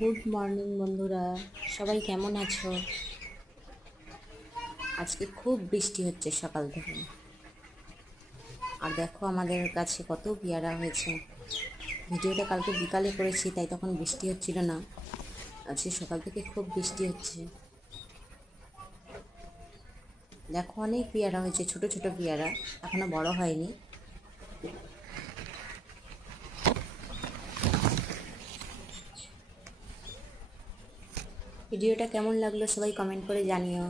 Good morning বন্ধুরা, সবাই কেমন আছো? আজকে খুব বৃষ্টি হচ্ছে সকাল থেকে। আর দেখো আমাদের কাছে কত পেয়ারা হয়েছে। ভিডিওটা কালকে বিকালে করেছি, তাই তখন বৃষ্টি হচ্ছিল না। আজকে সকাল থেকে খুব বৃষ্টি হচ্ছে। দেখো অনেক পেয়ারা হয়েছে, ছোট ছোট পেয়ারা, এখনো বড় হয়নি। ভিডিওটা কেমন লাগলো সবাই কমেন্ট করে জানিও।